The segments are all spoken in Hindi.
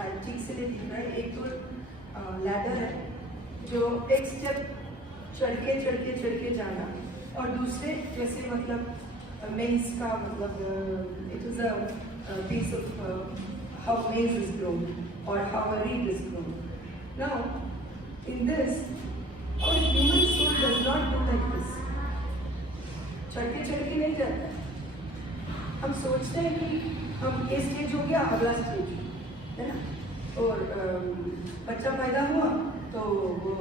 शायद ठीक से नहीं दिख रहा है, एक तो लैडर है जो एक स्टेप चढ़ के जाना, और दूसरे जैसे मतलब मेज का मतलब it is a piece of how maize is grown और how a reed is grown. Now in this और human soul does not do like this. चढ़ के नहीं जाता है. हम सोचते हैं कि हम ये स्टेज हो गया, अगला स्टेज है ना, और बच्चा पैदा हुआ तो वो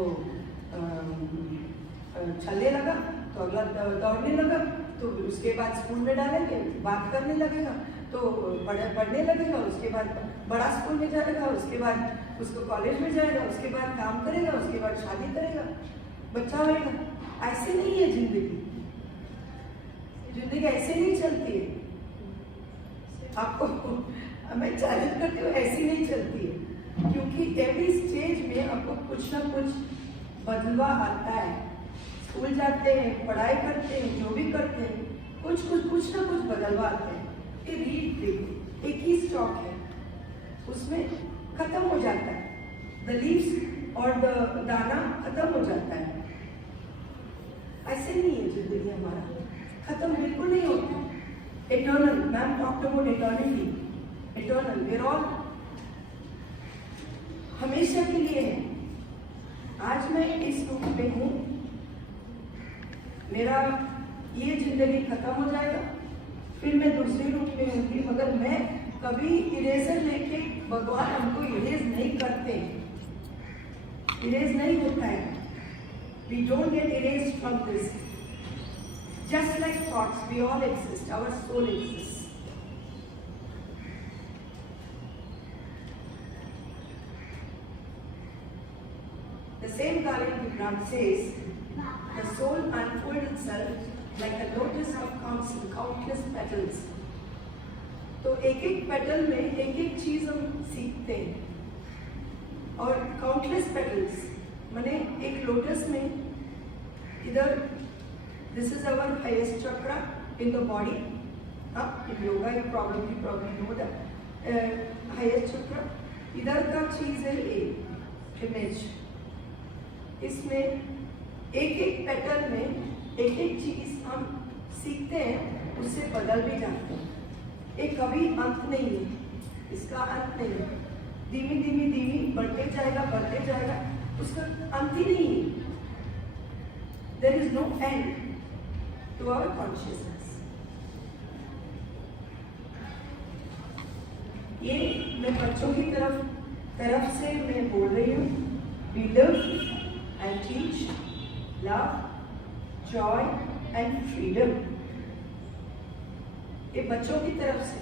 चलने लगा, तो अगला दौड़ने लगा, तो उसके बाद स्कूल में डालेंगे, बात करने लगेगा, तो पढ़ने लगेगा, उसके बाद बड़ा स्कूल में जाएगा, उसके बाद उसको कॉलेज में जाएगा, उसके बाद काम करेगा, उसके बाद शादी करेगा, बच्चा होगा. ऐसे नहीं है जिंदगी. जिंदगी ऐसे नहीं चलती है. आपको मैं चैलेंज करती हूँ, ऐसी नहीं चलती है, क्योंकि एवरी स्टेज में आपको कुछ ना कुछ बदलाव आता है. स्कूल जाते हैं, पढ़ाई करते हैं, जो भी करते हैं, कुछ ना कुछ बदलाव आते हैं. ये रीड देखो, एक ही स्टॉक है, उसमें खत्म हो जाता है, द लीव्स और द दाना खत्म हो जाता है. ऐसे नहीं है जिंदगी हमारा, खत्म बिल्कुल नहीं होता. Eternal, ma'am talked about eternity. Eternal, we're all हमेशा के लिए है. आज मैं इस रूप में हूँ, मेरा ये जिंदगी खत्म हो जाएगा, फिर मैं दूसरे रूप में होंगी. मगर मैं कभी इरेजर लेके, भगवान हमको इरेज नहीं करते, इरेज नहीं होता है. We don't get erased from this. Just like thoughts, we all exist, our soul exists. The same Kali Vikrant says, the soul unfolds itself like a lotus of countless petals. तो एक एक पेटल में एक एक चीज हम सीखते हैं, और काउंटलेस पेटल्स माने एक लोटस में इधर this is our highest chakra in the body. In yoga you probably know that highest chakra. इधर का चीज है एक इमेज. इसमें एक एक पेटल में एक एक चीज हम सीखते हैं, उससे बदल भी जाते हैं. एक कभी अंत नहीं है, इसका अंत नहीं है. धीमी बढ़ते जाएगा, उसका अंत ही नहीं है. There is no end to our consciousness. ये मैं बच्चों की तरफ से मैं बोल रही हूँ. We live and teach love, joy and freedom. ये बच्चों की तरफ से.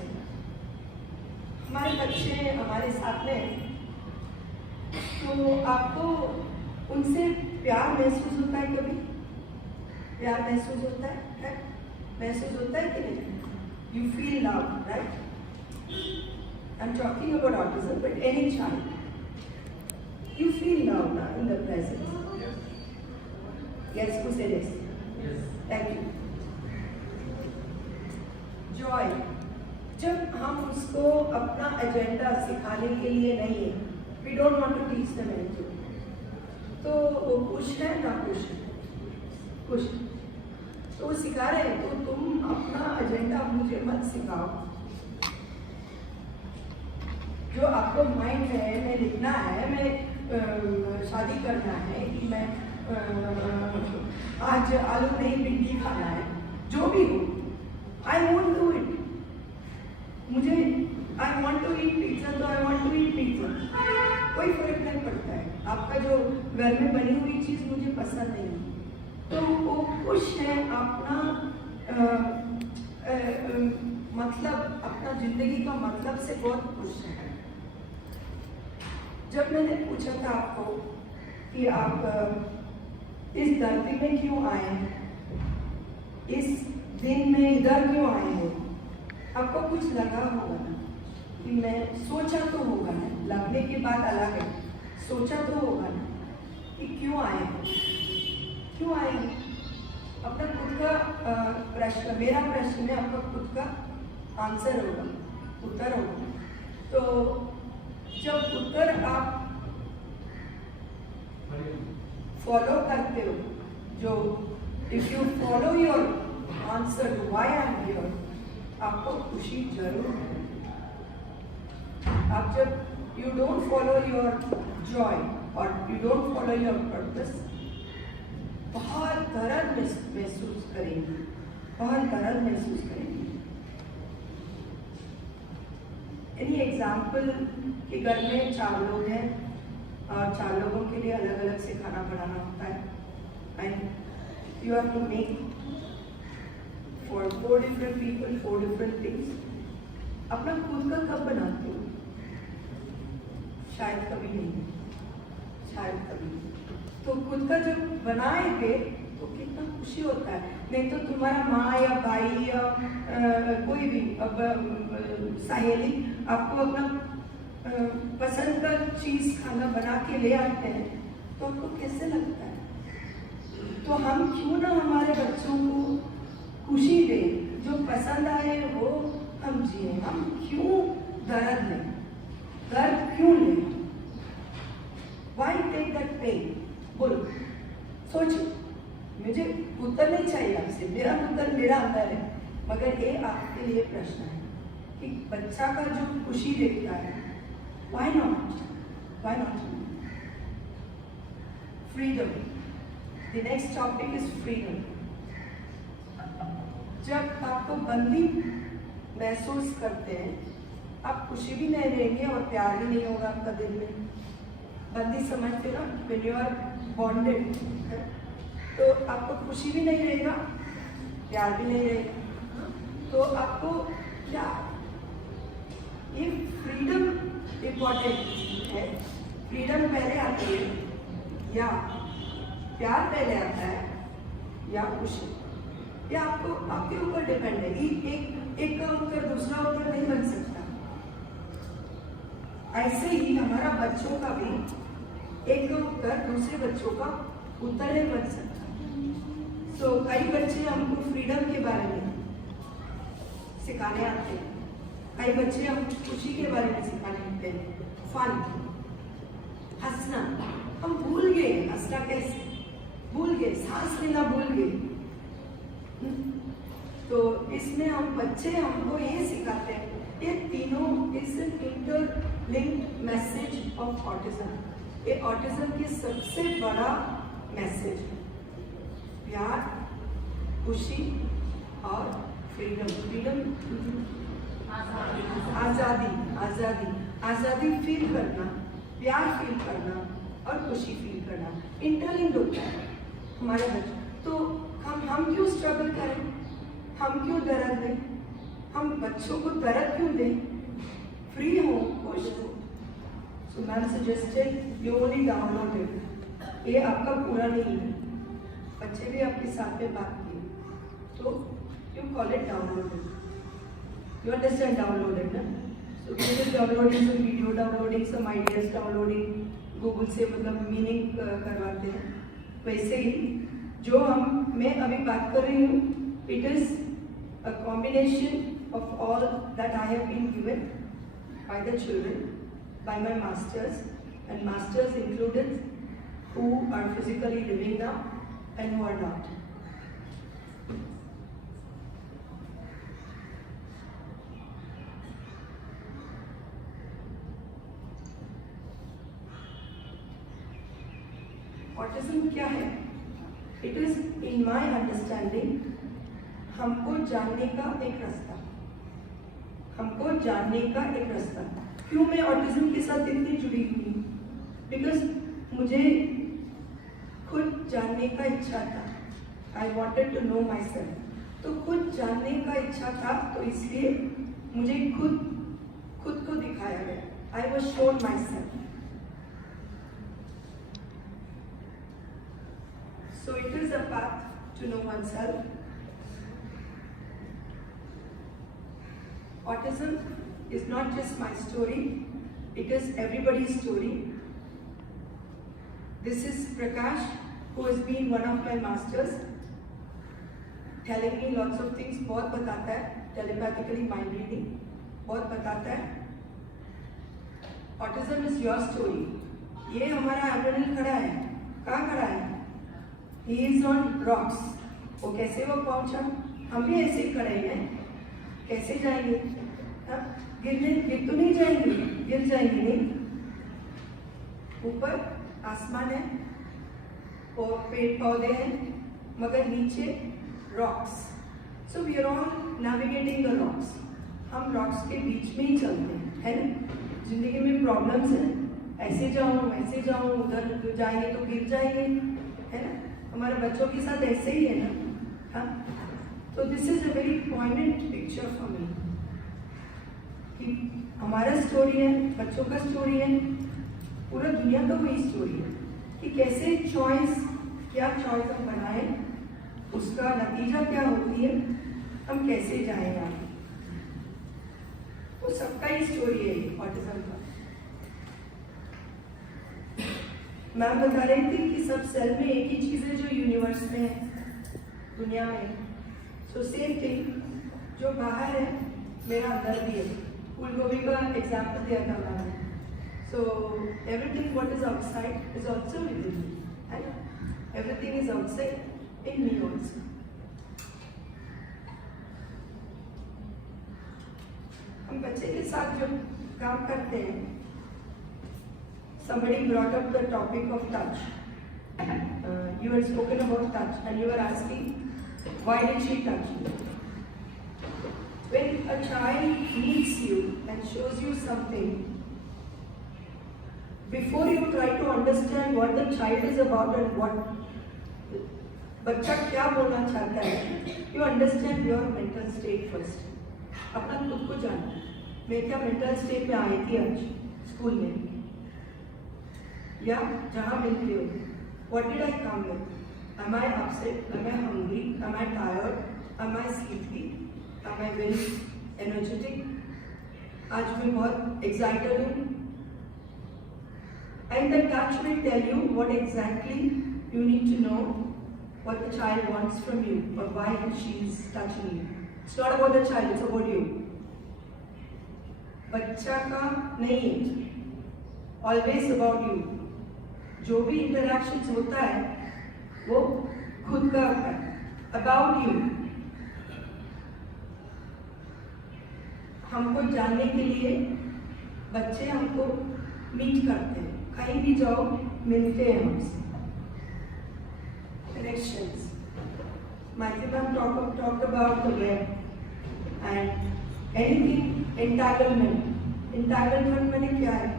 हमारे बच्चे हमारे साथ में, तो आपको उनसे प्यार महसूस होता है? कभी प्यार महसूस होता है? महसूस होता है कि नहीं? You feel love, right? I'm talking about autism, but any child, you feel love now in the present. Yes, who said yes? Yes. Thank you. Joy. जब हम उसको अपना एजेंडा सिखाने के लिए नहीं है, we don't want to teach them anything, तो वो खुश है ना खुश है? खुश. तो वो सिखा रहे हैं, तो तुम अपना एजेंडा मुझे मत सिखाओ. जो आपको माइंड है, मैं लिखना है, मैं शादी करना है, कि मैं आज आलू नहीं भिंडी खाना है, जो भी हो, I won't do it. मुझे I want to eat pizza, तो I want to eat pizza. कोई फर्क नहीं पड़ता है. आपका जो घर में बनी हुई चीज मुझे पसंद नहीं है, तो वो खुश है अपना मतलब, अपना जिंदगी का मतलब से बहुत खुश है. जब मैंने पूछा था आपको कि आप इस धरती में क्यों आए, इस दिन में इधर क्यों आए हो, आपको कुछ लगा होगा ना कि मैं सोचा तो होगा ना, लगने की बात अलग है, सोचा तो होगा ना कि क्यों आए हो, क्यों आए हो. अपना खुद का प्रश्न, मेरा प्रश्न में आपका खुद का आंसर होगा, उत्तर होगा. तो जब उत्तर आप फॉलो करते हो, जो if you follow your answer to why I am here, आपको खुशी जरूर है। आप जब you don't follow your joy और you don't follow your purpose, बहुत दर्द महसूस करेंगे, बहुत दर्द महसूस करेंगे। एनी एग्जाम्पल कि घर में 4 लोग हैं और 4 लोगों के लिए अलग अलग से खाना बनाना होता है and you have to make for 4 different people 4 different things. अपना खुद का कब बनाते हो? शायद कभी नहीं, शायद कभी नहीं। तो खुद का जब बनाएंगे तो कितना खुशी होता है। नहीं तो तुम्हारा माँ या भाई या कोई भी सहेली आपको अपना पसंद का चीज खाना बना के ले आते हैं तो आपको कैसे लगता है? तो हम क्यों ना हमारे बच्चों को खुशी दें, जो पसंद आए वो हम जिए। हम क्यों दर्द लें, दर्द क्यों लें? Why take that pain? बोलो, सोचो। मुझे उत्तर नहीं चाहिए आपसे, मेरा उत्तर मेरा अंदर है, मगर ये आपके लिए प्रश्न है कि बच्चा का जो खुशी देखता है, why not? Why not? Freedom. The next topic is freedom. जब आपको बंदी महसूस करते हैं, आप खुशी भी नहीं रहेंगे और प्यार भी नहीं होगा आपका दिल में। बंदी समझते ना, when you are bonded, तो आपको खुशी भी नहीं रहेगा, प्यार भी नहीं रहेगा। तो आपको क्या, ये फ्रीडम इम्पोर्टेंट है। फ्रीडम पहले आती है या प्यार पहले आता है या खुशी, या आपको आपके ऊपर डिपेंड है। एक का उत्तर दूसरा उत्तर नहीं बन सकता। ऐसे ही हमारा बच्चों का भी एक का उत्तर दूसरे बच्चों का उत्तर नहीं बन सकता। तो कई बच्चे हमको फ्रीडम के बारे में सिखाने आते हैं, कई बच्चे हमको खुशी के बारे में सिखाने आते हैं, फन, हंसना। हम भूल गए हंसना कैसे, भूल गए, सांस लेना भूल गए। तो इसमें हम बच्चे हमको ये सिखाते हैं। ये तीनों is an interlinked message of autism. ये ऑटिज्म की सबसे बड़ा मैसेज है, प्यार, खुशी और फ्रीडम। फ्रीडम, आज़ादी, आज़ादी, आज़ादी फील करना, प्यार फील करना और खुशी फील करना इंटरलिंक्ड होता है हमारे बच्चे। तो हम क्यों स्ट्रगल करें, हम क्यों दर्द दें, हम बच्चों को दर्द क्यों दें? फ्री हो, खुश हो। So ma'am suggested you only download it. ये आपका पूरा नहीं है, बच्चे भी आपके साथ में बात किए, तो you call it downloaded. You understand downloaded ना? So this is downloading, some video downloading, some ideas downloading, Google से मतलब मीनिंग करवाते हैं। वैसे ही जो मैं अभी बात कर रही हूँ, it is a combination of all that I have been given by the children, by my masters, and masters included who are physically living now and who are not. Autism क्या है? It is, in my understanding, हमको जानने का एक रास्ता, हमको जानने का एक रास्ता। क्यों मैं ऑटिज्म के साथ इतनी जुड़ी हुई? बिकॉज मुझे खुद जानने का इच्छा था। I wanted to know myself. तो खुद जानने का इच्छा था, तो इसलिए मुझे खुद को दिखाया गया। I was shown myself. So it is a path to know oneself. Autism is not just my story, it is everybody's story. This is Prakash, who has been one of my masters, telling me lots of things. बहुत बताता है, telepathically mind reading, बहुत बताता है। Autism is your story. ये हमारा एब्रोनिल खड़ा है, कहाँ खड़ा है? He is on rocks. वो कैसे वो पहुंचा? हम भी ऐसे ही खड़े हैं, कैसे जाएंगे? गिर तो नहीं जाएंगे, गिर जाएंगे नहीं। ऊपर आसमान है और पेड़ पौधे हैं, मगर नीचे rocks. So we are all navigating the rocks. हम रॉक्स के बीच में ही चलते हैं, है ना? जिंदगी में प्रॉब्लम्स हैं, ऐसे जाऊँ वैसे जाऊँ, उधर जाएंगे तो गिर जाएंगे, है ना? हमारे बच्चों के साथ ऐसे ही है ना। हाँ, तो this is a very pointed picture for me कि हमारा स्टोरी है, बच्चों का स्टोरी है, पूरा दुनिया का वही स्टोरी है कि कैसे चॉइस, क्या चॉइस हम बनाए, उसका नतीजा क्या होती है, हम कैसे जाएंगे आगे। तो सबका ही स्टोरी है ये ऑटिज्म का। मैम बता रही थी कि सब सेल में एक ही चीज है जो यूनिवर्स में है, दुनिया में। सो सेम थिंग, जो बाहर है मेरा अंदर भी है। फूल गोभी का एग्जाम्पल दिया था मैंने। So everything what is outside is also within me मी, है ना? Everything is outside in me also. हम बच्चे के साथ जो काम करते हैं, somebody brought up the topic of touch. You had spoken about touch and you were asking, why did she touch you? When a child meets you and shows you something, before you try to understand what the child is about and what बच्चा क्या बोलना चाहता है, you understand your mental state first. अपना खुद को जानना, मैं क्या मेंटल स्टेट में आई थी आज स्कूल में, या जहाँ मिलती हो, what did I come with? Am I upset? Am I hungry? Am I tired? Am I sleepy? Am I very energetic? आज मैं बहुत excited हूँ. And the touch will tell you what exactly you need to know, what the child wants from you, or why she is touching you. It's not about the child, it's about you. बच्चा का नहीं है, always about you. जो भी इंटरैक्शन होता है वो खुद का होता है, about you. हमको जानने के लिए बच्चे हमको मीट करते हैं, कहीं भी जाओ मिलते हैं हमसे। Connections. Maximum talked about the web and anything entanglement. Entanglement मैंने क्या है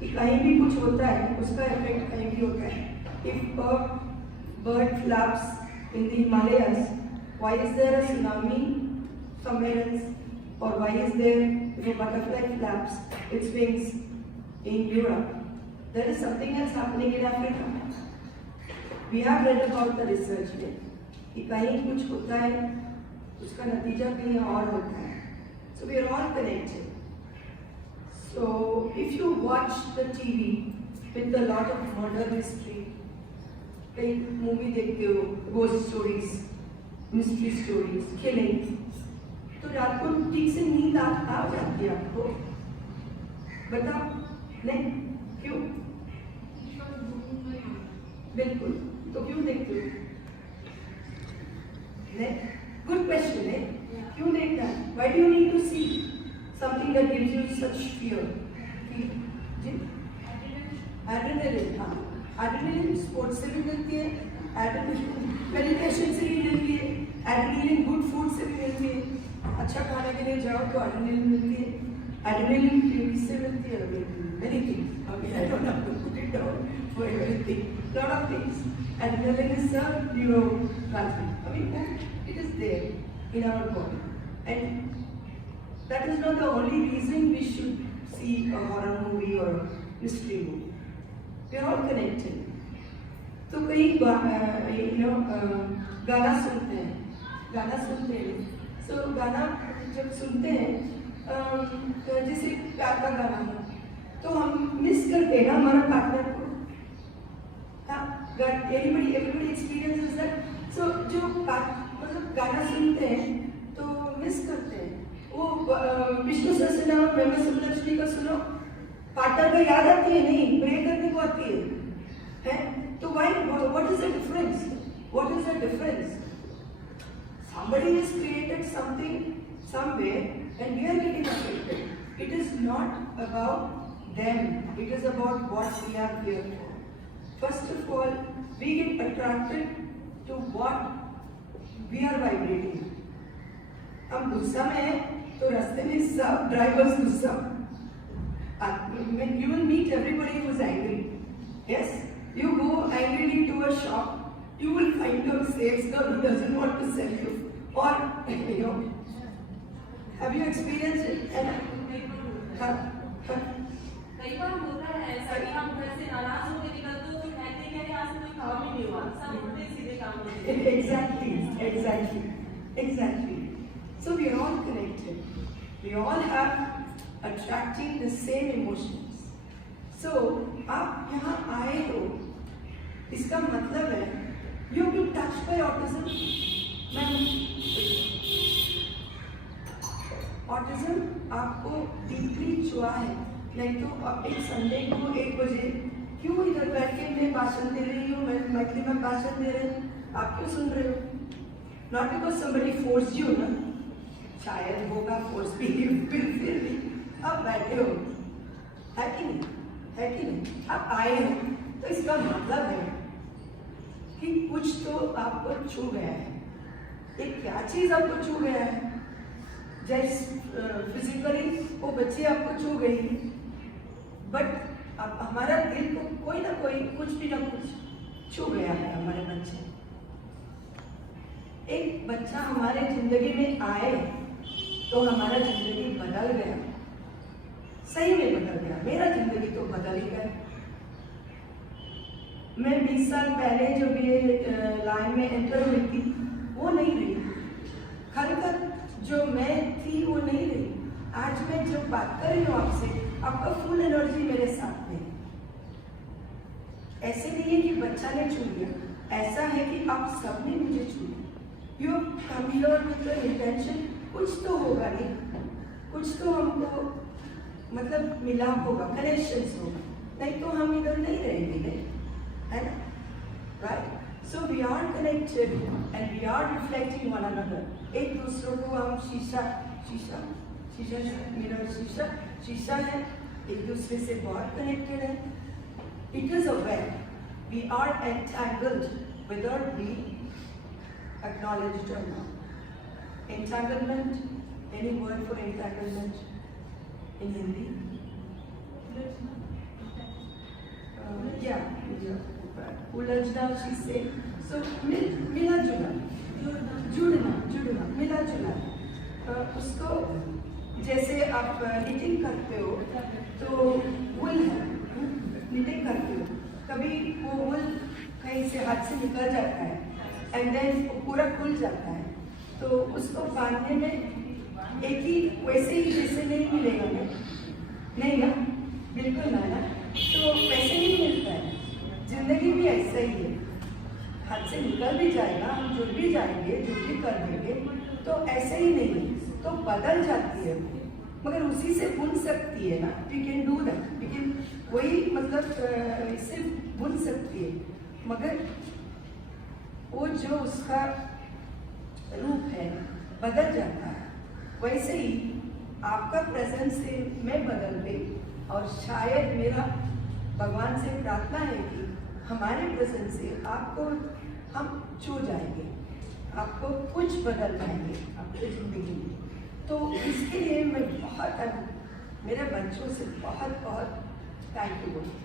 कि कहीं भी कुछ होता है उसका इफेक्ट कहीं भी होता है। If a bird flaps in the Himalayas, why is there a tsunami somewhere else? Or why is there a butterfly flaps its wings in Europe? There is something else happening in Africa. We have read about the research में कि कहीं कुछ होता है उसका नतीजा कहीं और होता है. So we are all connected. So if you watch the TV with a lot of murder mystery, कई मूवी देखते हो, ghost stories, mystery stories, killing, तो रात को ठीक से नींद आ जाती है आपको? बताओ नहीं, क्यों? बिल्कुल, तो क्यों देखते हो? नहीं, गुड क्वेश्चन है, क्यों देखना है? Why do you need to see something that gives you such fear? Adrenaline, हाँ, एड्रेनलिन स्पोर्ट्स से भी मिलती है, एड्रेनलिन मेडिटेशन से भी मिलती है, एड्रेनलिन गुड फूड से भी मिलती है, अच्छा खाने के लिए जाओ तो एड्रेनलिन मिलती है, एड्रेनलिन क्रीम्स से मिलती है, एनीथिंग, अभी I don't have to put it down for everything, lot of things. Adrenaline is a neurotransmitter. I mean, it is there in our body, and that is not the only reason we should see a horror movie or a mystery movie. We are all connected. तो कई गाना सुनते हैं. So गाना जब सुनते हैं, जैसे प्यार का गाना है, तो हम मिस करते हैं ना हमारा पार्टनर को. Everybody experiences that. So जो मतलब गाना सुनते हैं तो मिस करते हैं. वो विष्णु सहस्त्रनाम ब्रह्म सप्तशती का सुनो, पार्टनर को याद आती है नहीं, प्रे करने को आती है? तो why, what is the difference? What is the difference? Somebody has created something somewhere and we are getting affected. It is not about them, it is about what we are here for. First of all, we get attracted to what we are vibrating. हम गुस्सा में हैं तो रास्ते में सब ड्राइवर्स गुस्सा. When you will meet everybody who is angry, yes, you go angrily to a shop, you will find a sales girl who doesn't want to sell you, or you know, have you experienced it? कई बार होता है ऐसा कि हम घर से नाराज होकर निकलते हो तो कहते हैं कि आज कोई काम ही नहीं हुआ, सब उल्टे सीधे काम होते हैं. Exactly. So we are all connected. We all have attracting the same emotions. So आप यहाँ आए हो, इसका मतलब है you have been touched by autism. Autism आपको डीपली छुआ है. नहीं तो आप एक संडे को 1 बजे क्यों इधर बैठ के मैं भाषण दे रही हूँ, मैं मैथिली में भाषण दे रही हूँ, आप क्यों सुन रहे हो? Not because somebody forced you ना, शायद होगा फोर्स भी, फिर भी आप बैठे हो, है कि नहीं? आप आए हो तो इसका मतलब है कि कुछ तो आपको छू गया है. एक क्या चीज आपको छू गया है? जैसे फिजिकली वो बच्ची आपको छू गई, बट अब हमारा दिल को कोई ना कोई कुछ भी ना कुछ छू गया है. हमारे बच्चे, एक बच्चा हमारे जिंदगी में आए तो हमारा जिंदगी बदल गया, सही में बदल गया. मेरा जिंदगी तो बदल ही गया. मैं 20 साल पहले जो भी लाइन में एंटर हुई थी वो नहीं रही. खलकत जो मैं थी वो नहीं रही. आज मैं जो बात कर रही हूँ आपसे, आपका फुल एनर्जी मेरे साथ में. ऐसे नहीं है कि बच्चा ने छू लिया, ऐसा है कि आप सबने मुझे छू लिया. You come here with the intention, कुछ तो होगा नहीं, कुछ तो हमको मतलब मिलाप होगा, कनेक्शंस होगा, नहीं तो हम इधर नहीं रहेंगे, है ना? Right. So we are connected and we are reflecting one another. एक दूसरों को हम शीशा मिरर शीशा है, एक दूसरे से बहुत कनेक्टेड है. It is a web. We are entangled whether we acknowledge it or not. Entanglement, any word for entanglement in Hindi? उलझना, she said. So मिला जुड़ना, मिला जुला. उसको जैसे आप निटिंग करते हो तो वुल है, निटिंग करते हो, कभी वो वुल कहीं से हाथ से निकल जाता है एंड देन पूरा खुल जाता है, तो उसको बांधने में एक ही वैसे ही जैसे नहीं मिलेगा ना, नहीं ना, बिल्कुल ना. तो वैसे ही मिलता है. जिंदगी भी ऐसा ही है, हाथ से निकल भी जाएगा, हम जुड़ भी जाएंगे, जुड़ भी कर देंगे, तो ऐसे ही नहीं, तो बदल जाती है, मगर उसी से बुन सकती है ना. We can do that, we can, वही मतलब इससे बुन सकती है, मगर वो जो उसका रूप है बदल जाता है. वैसे ही आपका प्रेजेंस से मैं बदल गई, और शायद मेरा भगवान से प्रार्थना है कि हमारे प्रेजेंस से आपको हम छू जाएंगे, आपको कुछ बदल पाएंगे आपकी जिंदगी में. तो इसके लिए मैं बहुत मेरे बच्चों से बहुत थैंक यू बोलती हूँ.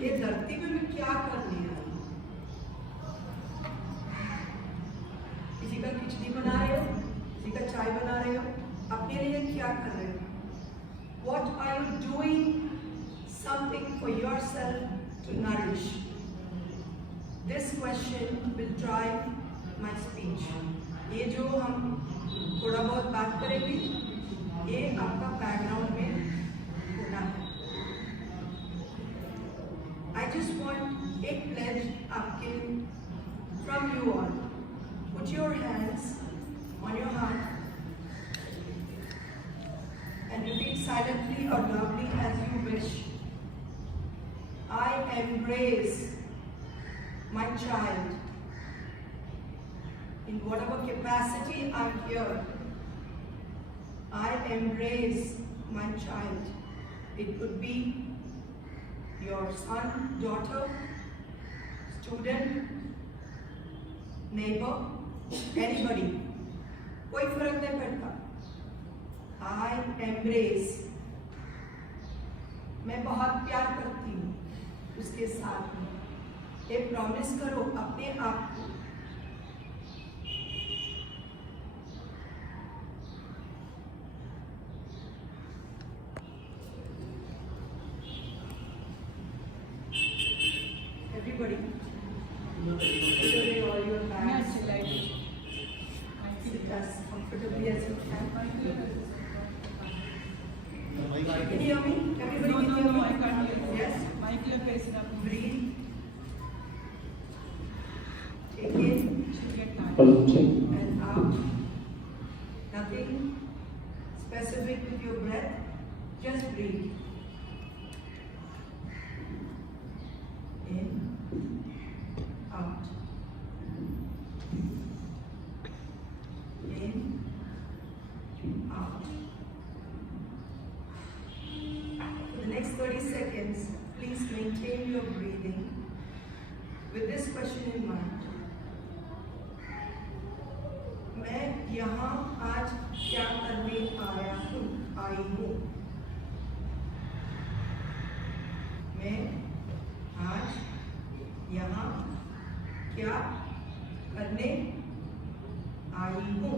ये धरती में मैं क्या करने आई हूँ? किसी का खिचड़ी बना रहे हो, किसी का चाय बना रहे हो, अपने लिए क्या कर रहे हो? What are you doing something for yourself to nourish? This question will drive my speech. ये जो हम थोड़ा बहुत बात करेंगे, ये आपका बैकग्राउंड में होना है। आई जस्ट वॉन्ट एक प्लेज आपके from you all. Put your hands on your heart and repeat silently or loudly as you wish. I embrace my child in whatever capacity I'm here. I embrace my child. It could be your son, daughter, student, neighbor, anybody. कोई फर्क नहीं पड़ता। I embrace, मैं बहुत प्यार करती हूँ उसके साथ में। ये प्रॉमिस करो अपने आप को। Everybody, today all your bags, sit as comfortably as you can. Can you hear me? Everybody can hear me? I can't hear you. Yes? Mic le face it up. Breathe. Take in Get tired. and out. Nothing specific with your breath. Just breathe. In, out. In, out. For the next 30 seconds, please maintain your breathing with this question in mind. मैं यहाँ आज क्या करने आई हूँ? मैं आज यहाँ क्या करने आई हूँ?